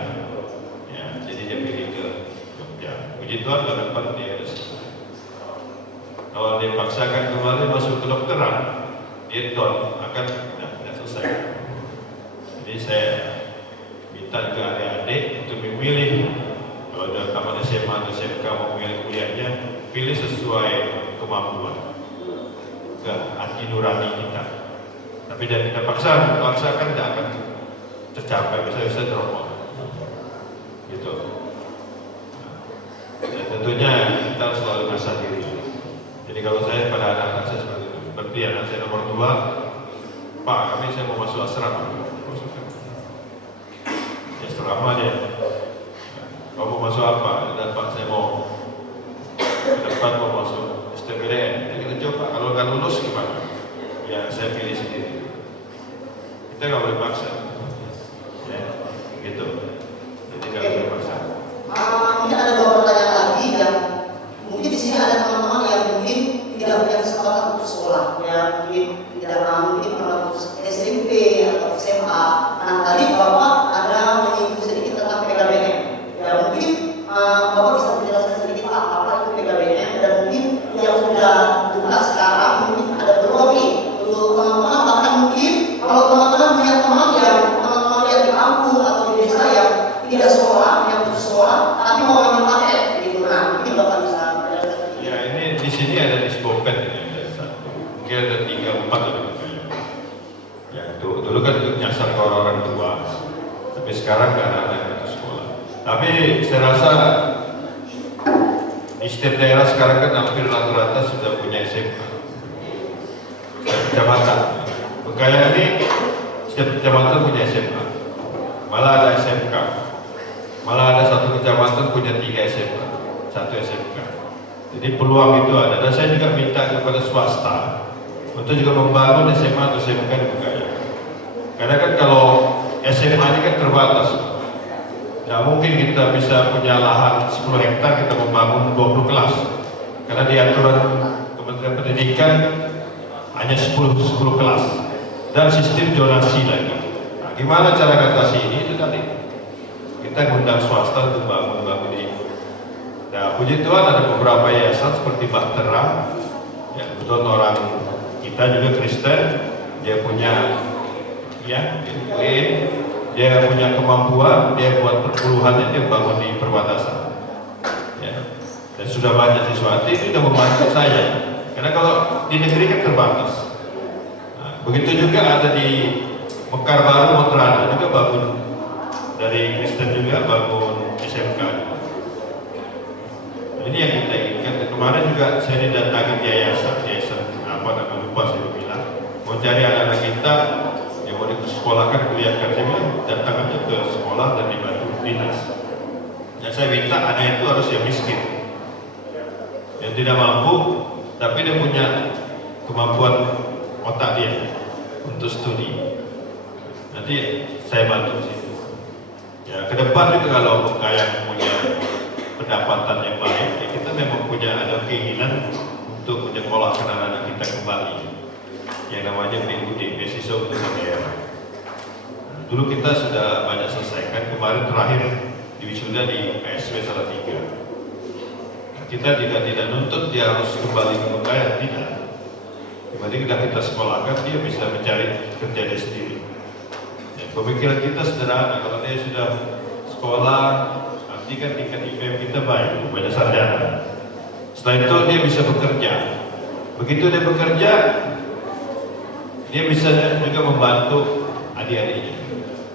ya, jadi dia pilih ke Jogja. Puji Tuhan ke depan dia ada selesai. Kalau dia paksakan kembali masuk ke dokteran, dia akan tidak selesai. Jadi saya minta juga adik-adik untuk memilih. Kalau ada taman SMA atau SMK mau memilih kuliahnya, pilih sesuai kemampuan, ke hati nurani kita. Tapi jangan kita paksakan tidak akan tercapai, bisa drop out. Gitu. Dan tentunya kita harus selalu merasa diri. Jadi kalau saya pada anak-anak saya seperti itu, seperti anak saya nomor 2, Pak, saya mau masuk asrama. Ya asrama dia. Kamu mau masuk apa? Dan Pak saya mau ke depan mau masuk STPDN. Jadi kita coba, kalau nggak lulus gimana? Ya saya pilih sendiri. Kita nggak boleh paksa. Ya, gitu. Jadi nggak boleh paksa. Mungkin ada beberapa pertanyaan lagi yang mungkin di sini ada teman-teman yang mungkin tidak punya kesempatan untuk sekolah, ya mungkin pernah putus SMP atau SMA. Nah tadi Bapak ada menyinggung sedikit tentang PKBM. Ya mungkin Bapak bisa menjelaskan sedikit apa itu PKBM dan mungkin yang sudah buka sekarang mungkin ada peluang nih untuk teman-teman, bahkan mungkin kalau teman-teman punya teman yang saya rasa di setiap daerah sekarang kan hampir rata-rata sudah punya SMK. Setiap kecamatan. Bengkayang ini setiap kecamatan punya SMK. Malah ada SMK. Malah ada satu kecamatan punya 3 SMK, 1 SMK. Jadi peluang itu ada. Dan saya juga minta kepada swasta untuk juga membangun SMA atau SMK di Bengkayang. Karena kan kalau SMA ini kan terbatas. Tidak mungkin kita bisa punya lahan 10 hektar kita membangun 20 kelas. Karena di aturan Kementerian Pendidikan hanya 10 kelas dan sistem zonasi lagi. Nah, gimana cara mengatasi ini? Itu tadi kita ngundang swasta untuk bangun ini. Nah, puji Tuhan ada beberapa yayasan seperti Bahtera, yang betul orang kita juga Kristen, dia punya dia punya kemampuan, dia buat perpuluhannya, dia bangun di perbatasan. Ya. Dan sudah banyak siswa itu sudah membantu saya. Karena kalau di negeri kan terbatas. Nah, begitu juga ada di Mekar Baru, Montrano juga bangun dari Kristen juga bangun SMK. Ini yang kita inginkan. Kemarin juga saya didatangi yayasan apa namanya lupa saya bilang mau cari anak-anak kita yang mau disekolahkan kuliahkan, saya bilang datang aja ke sekolah dan dibantu dinas. Dan saya minta anak itu harus yang miskin, yang tidak mampu, tapi dia punya kemampuan otak dia untuk studi. Nanti saya bantu di situ. Ya, ke depan itu kalau Bengkayang punya pendapatan yang baik, ya kita memang ada keinginan untuk menyekolahkan anak-anak kita kembali. Yang namanya BUD, beasiswa untuk daerah. Dulu kita sudah banyak selesaikan, kemarin terakhir di wisuda di PSW Salatiga. Kita juga tidak nuntut dia harus kembali ke Bengkayang, tidak. Berarti kita sekolahkan, dia bisa mencari kerja dia sendiri. Ya, pemikiran kita sederhana, kalau dia sudah sekolah, nanti kan tingkat IPM kita baik, banyak sarjana. Setelah itu dia bisa bekerja. Begitu dia bekerja, dia bisa juga membantu adik-adiknya,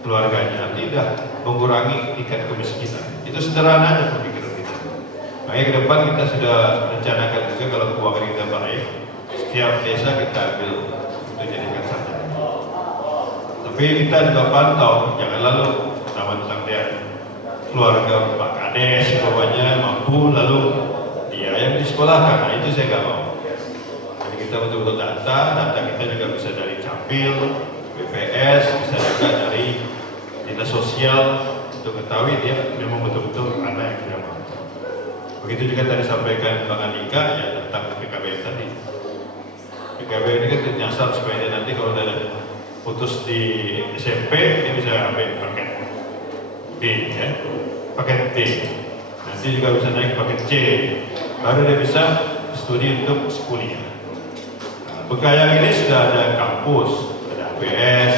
keluarganya, tidak mengurangi tingkat kemiskinan. Itu sederhananya pemikiran kita. Makanya ke depan kita sudah rencanakan juga kalau keuangan kita baik, setiap desa kita ambil untuk jadikan sarjana. Tapi kita juga pantau, jangan lalu tentang dia keluarga Pak Kades, bapaknya mampu, lalu dia yang disekolahkan. Nah, itu saya nggak mau. Jadi kita betul-betul data kita juga bisa dari Capil, BPS, bisa juga dari dinas sosial untuk ketahui dia memang betul-betul anak yang tidak mampu. Begitu juga tadi sampaikan Bang Andika ya tentang PKBM tadi. PKBM ini kan nyasar supaya dia nanti kalau udah putus di SMP dia bisa ambil paket D, ya, paket D. Nanti juga bisa naik paket C, baru dia bisa studi untuk kuliah. Bengkayang ini sudah ada kampus, ada APS,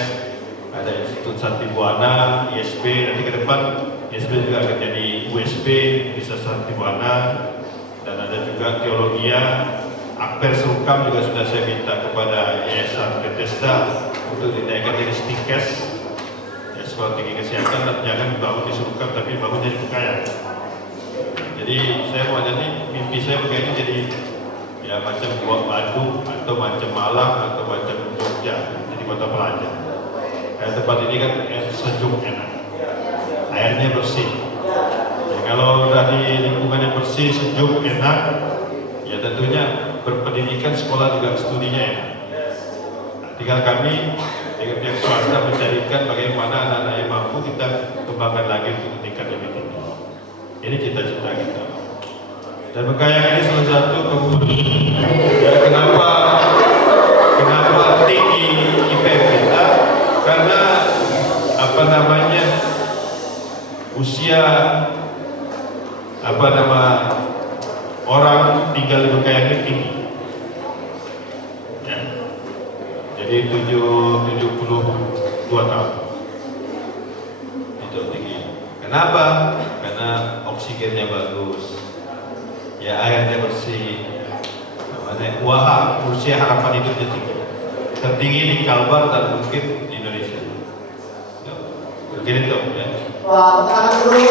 ada Institut Santibuana, ISB, nanti ke depan ISB juga akan jadi USB, bisa Santibuana, dan ada juga Teologia, Akper Sukam juga sudah saya minta kepada Yayasan Bethesda untuk dinaikkan jadi Stikes, ya, sekolah tinggi kesehatan, dan jangan dibangun di Sukam tapi bangun jadi Bengkayang. Jadi saya mau jadi mimpi saya Bengkayang jadi ya macam Bandung atau macam Malang atau macam Jogja, jadi kota pelajar. Kayak tempat ini kan sejuk enak, airnya bersih. Ya, kalau dari lingkungan yang bersih, sejuk, enak, ya tentunya berpendidikan sekolah juga studinya enak. Nah, tinggal kami dengan pihak swasta mencarikan bagaimana anak-anak yang mampu kita kembangkan lagi untuk tingkat lebih tinggi. Ini cita-cita kita. Dan Bengkayang ini salah satu kemudian ya, kenapa tinggi IPM kita, karena apa namanya usia orang tinggal di Bengkayang ini tinggi, ya. Jadi 72 tahun itu tinggi. Kenapa? Karena oksigennya bagus, ya airnya bersih, usia harapan hidupnya tinggi, tertinggi di Kalbar dan mungkin di Indonesia. Mungkin itu ya. Wah, tangan dulu.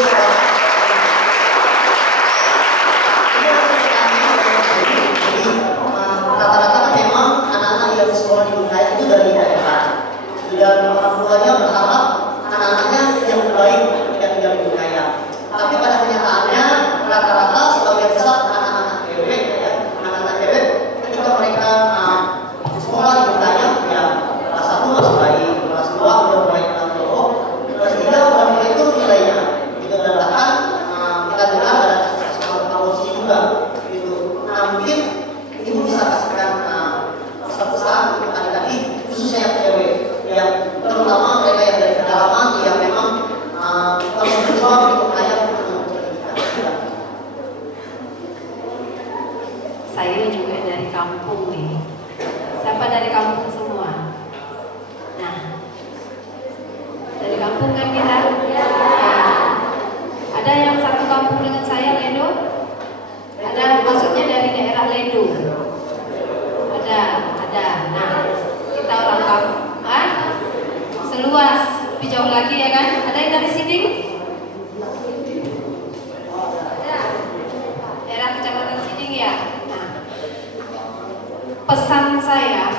Saya juga dari kampung nih. Siapa dari kampung semua? Nah, dari kampung kan kita? Ya. Ada yang satu kampung dengan saya, Ledo? Ada, maksudnya dari daerah Ledo? Ada. Nah, kita orang kampung. Seluas, lebih jauh lagi ya kan? Ada yang dari sini? Daerah Kecamatan Siding ya. Nah, pesan saya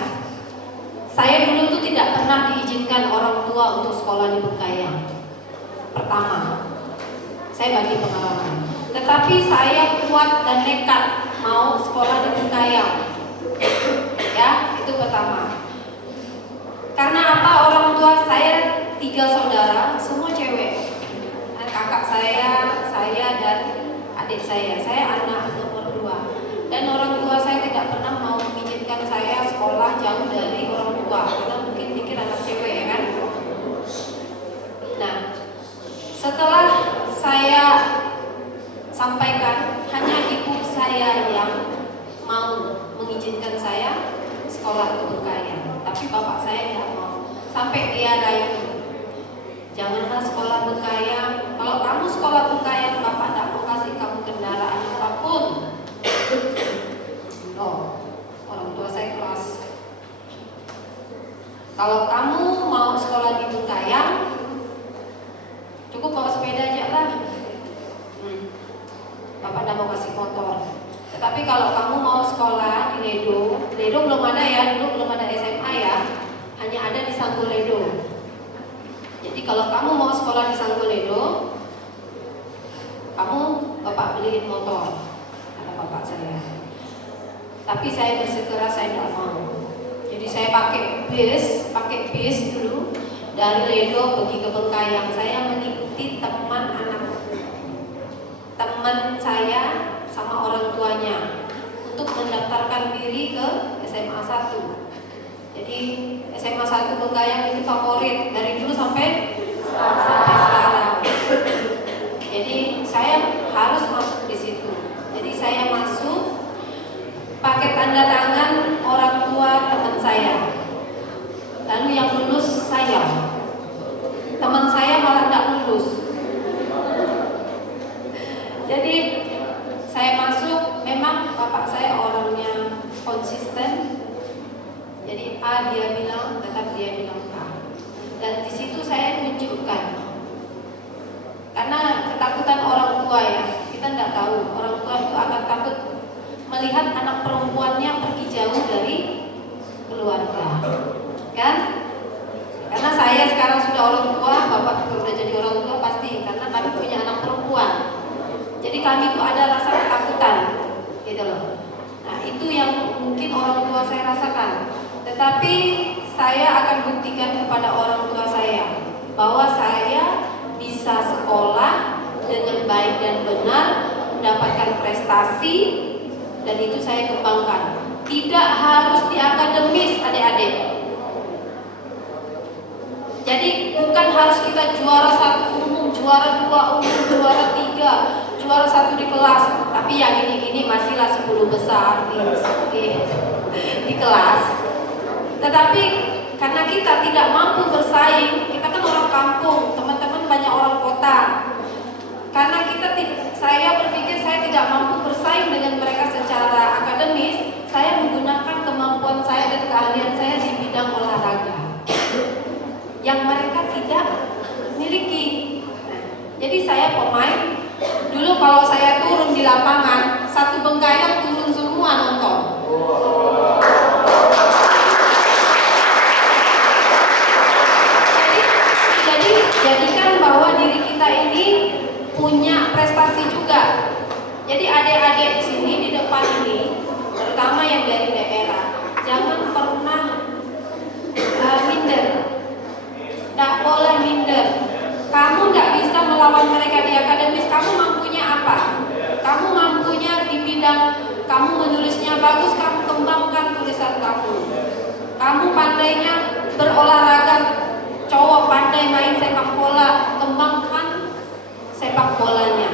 dulu tuh tidak pernah diizinkan orang tua untuk sekolah di Bengkayang. Pertama, saya bagi pengalaman. Tetapi saya kuat dan nekat mau sekolah di Bengkayang. Ya, itu pertama. Karena apa? Orang tua saya 3 saudara, semua cewek. Kakak saya dan adik saya. Saya anak nomor 2. Dan orang tua saya tidak pernah mau mengizinkan saya sekolah jauh dari orang tua. Karena mungkin pikir anak cewek ya kan. Nah, setelah saya sampaikan, hanya ibu saya yang mau mengizinkan saya sekolah ke Bengkayang. Tapi bapak saya tidak mau. Sampai dia rayu, janganlah sekolah Bengkayang. Kalau kamu sekolah Bengkayang, bapak tidak mau kasih kamu kendaraan apapun. Oh, orang tua saya keras. Kalau kamu mau sekolah di Bengkayang, cukup bawa sepeda aja lah. Bapak tidak mau kasih motor. Tetapi kalau kamu mau sekolah di Ledo belum ada ya, dulu belum ada SMA ya, hanya ada di Sanggoledo. Jadi kalau kamu mau sekolah di Sanggoledo, kamu bapak beliin motor, kata bapak saya. Tapi saya bersikeras saya tidak mau. Jadi saya pakai bis dulu dari Ledo pergi ke Bengkayang. Saya mengikuti teman saya sama orang tuanya untuk mendaftarkan diri ke SMA 1. Jadi SMA 1 Bengkayang itu favorit dari dulu sampai sekarang. Jadi saya harus masuk di situ. Jadi saya masuk pakai tanda tangan orang tua teman saya. Lalu yang lulus saya. Teman saya malah tidak lulus. Jadi saya masuk, memang bapak saya orangnya konsisten. Jadi A dia bilang, tetap dia bilang A. Dan di situ saya tunjukkan. Karena ketakutan orang tua ya, kita tidak tahu. Orang tua itu akan takut melihat anak perempuannya pergi jauh dari keluarga, kan? Karena saya sekarang sudah orang tua, bapak juga sudah jadi orang tua pasti, karena kami punya anak perempuan. Jadi kami itu ada rasa ketakutan, gitu loh. Nah itu yang mungkin orang tua saya rasakan. Tetapi saya akan buktikan kepada orang tua saya bahwa saya bisa sekolah dengan baik dan benar, mendapatkan prestasi, dan itu saya kembangkan. Tidak harus di akademis, adik-adik. Jadi bukan harus kita juara 1 umum, juara 2 umum, juara 3, juara 1 di kelas. Tapi ya gini-gini masihlah 10 besar di kelas. Tetapi karena kita tidak mampu bersaing, kita kan orang kampung, teman-teman banyak orang kota. Karena saya berpikir saya tidak mampu bersaing dengan mereka secara akademis, saya menggunakan kemampuan saya dan keahlian saya di bidang olahraga yang mereka tidak miliki. Nah, jadi saya pemain. Dulu kalau saya turun di lapangan, satu Bengkayang turun semua nonton. Jadi jadikan bahwa diri kita ini punya prestasi juga. Jadi adik-adik di sini di depan ini, terutama yang dari daerah, jangan pernah minder. Tidak boleh minder. Kamu tidak bisa melawan mereka di akademis. Kamu mampunya apa? Kamu mampunya di bidang kamu menulisnya bagus, kamu kembangkan tulisan kamu. Kamu pandainya berolahraga, cowok pandai main sepak bola, kembangkan sepak bolanya.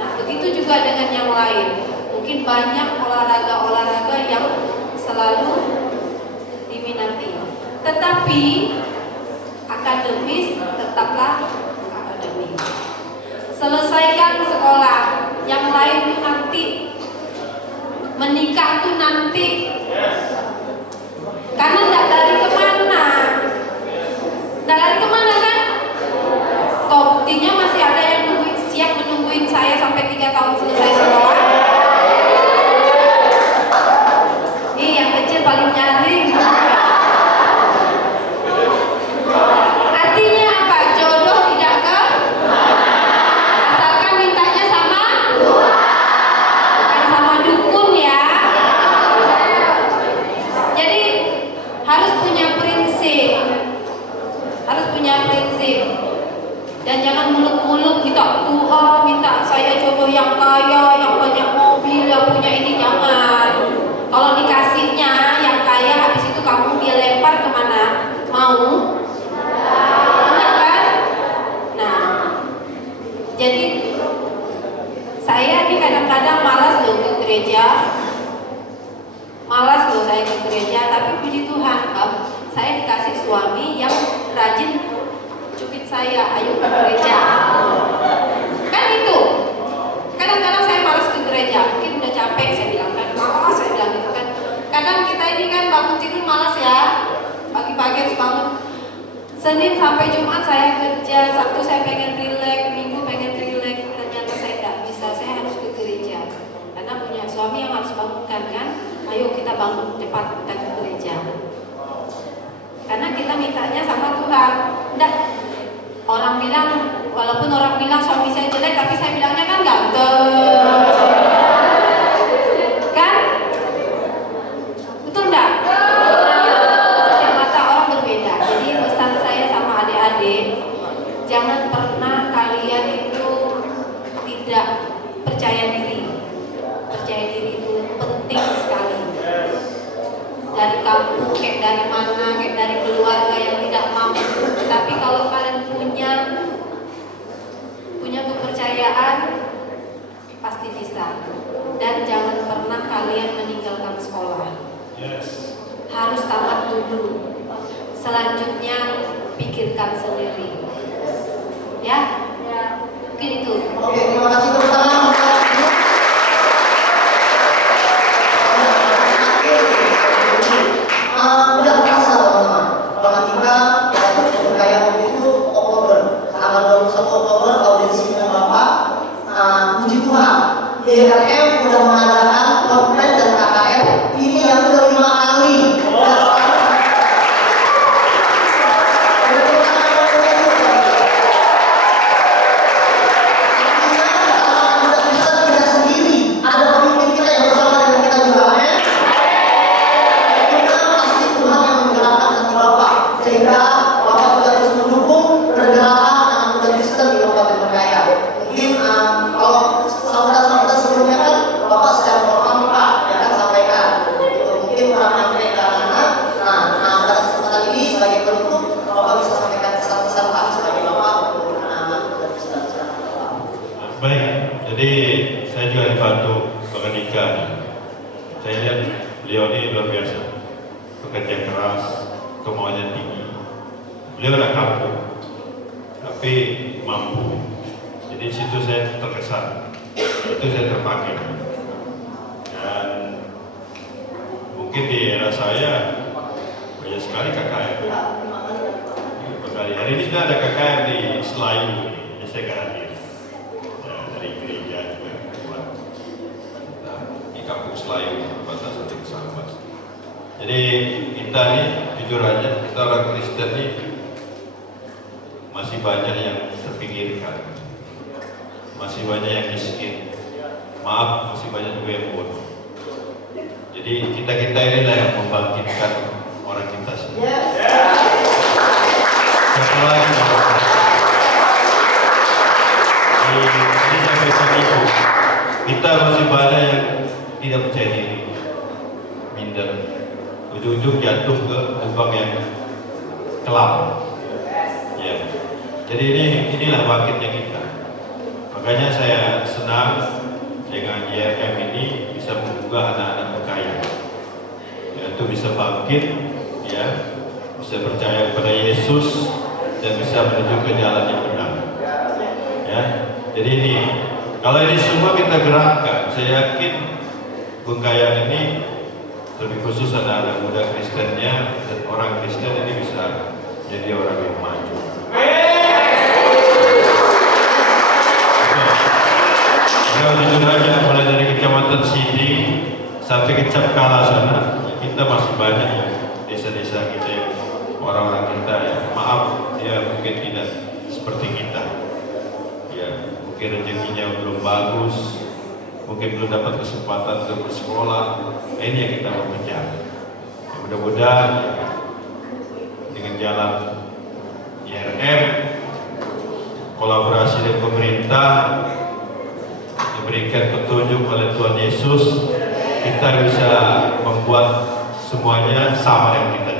Nah, begitu juga dengan yang lain. Mungkin mungkin banyak olahraga-olahraga yang selalu diminati. Tetapi akademis tetaplah akademis. Selesaikan sekolah, yang lain tuh nanti, menikah tuh nanti. Karena tidak lari kemana, kan? Buktinya masih ada yang siap menungguin saya sampai 3 tahun selesai sekolah. Yang kecil paling nyaring. Artinya apa? Jodoh tidak ke, asalkan mintanya sama, bukan sama dukun ya. Jadi harus punya prinsip, dan jangan muluk-muluk minta Tuhan, minta saya jodoh yang kaya, yang banyak mobil, yang punya ini, jangan. Kalau dikasihnya yang kaya, habis itu kamu dia lempar kemana? Mau? Enggak kan? Nah, jadi saya ini kadang-kadang malas loh ke gereja. Saya ke gereja, tapi puji Tuhan, saya dikasih suami yang rajin cubit saya, ayo ke gereja. Kan itu. Kadang-kadang saya malas ke gereja, mungkin udah capek, saya bilang gitu kan. Kadang kita ini kan bangun tidur malas ya, pagi-pagi harus bangun. Senin sampai Jumat saya kerja, Sabtu saya pengen rileks, Minggu pengen rileks, ternyata saya tidak bisa, saya harus ke gereja. Karena punya suami yang harus bangunkan kan, ayo kita bangun cepat, kita ke gereja. Karena kita mintanya sama Tuhan. Enggak, orang bilang, walaupun orang bilang suami saya jelek, tapi saya bilangnya kan ganteng. Kan? Betul enggak? Setiap mata orang berbeda. Jadi pesan saya sama adik-adik, jangan pernah kalian itu tidak percaya diri. Percaya diri itu penting sekali. Dari kampung, kayak dari mana, kayak dari keluarga yang tidak mampu. Tapi kalau kalian punya kepercayaan, pasti bisa. Dan jangan pernah kalian meninggalkan sekolah. Harus tamat dulu. Selanjutnya pikirkan sendiri. Ya? Mungkin itu. Oke, terima kasih tepuk tangan. Udah terasa teman-teman, kalau ketika kayak waktu itu Oktober, tanggal 21 Oktober audiensi dengan Bapak, puji Tuhan, DRM udah mengadakan konferensi dan KKR ini yang udah 5 kali. Baik, jadi saya juga dibantu Bang Andika. Saya lihat beliau ini luar biasa, bekerja keras, kemauannya tinggi. Beliau anak kampung, tapi mampu. Jadi di situ saya terkesan, itu saya terpakai. Dan mungkin di era saya banyak sekali KKR. Hari ini sudah ada KKR di Selayu, ya saya nggak hadir. Dari gereja juga di kampung Selayu, perbatasan dengan Sambas. Jadi kita nih jujur aja, kita orang Kristen nih masih banyak yang terpinggirkan, masih banyak yang miskin, maaf masih banyak juga yang bodoh. Jadi kita inilah yang membangkitkan orang kita semua. Setelah ini sampai begitu, kita masih banyak yang tidak percaya diri, minder, ujung-ujung jatuh ke lubang yang kelam. Ya, jadi inilah bangkitnya kita. Makanya saya senang dengan JRM ini bisa bisa menggugah anak-anak berkaya, ya, untuk bisa bangkit, ya, bisa percaya kepada Yesus dan bisa menuju ke jalan yang benar. Ya, jadi ini, kalau ini semua kita gerakkan, saya yakin Bengkayang ini lebih khusus anak-anak muda Kristennya dan orang Kristen ini bisa jadi orang yang maju. Kalau jujur aja, mulai dari Kecamatan Siding sampai ke Capkala sana, kita masih banyak ya desa-desa kita yang orang-orang kita ya, maaf ya mungkin tidak seperti kita, ya mungkin rezekinya belum bagus, mungkin belum dapat kesempatan untuk bersekolah. Ini yang kita mau kejar. Ya, mudah-mudahan dengan jalan IRM, kolaborasi dengan pemerintah, diberikan petunjuk oleh Tuhan Yesus, kita bisa membuat semuanya sama dengan kita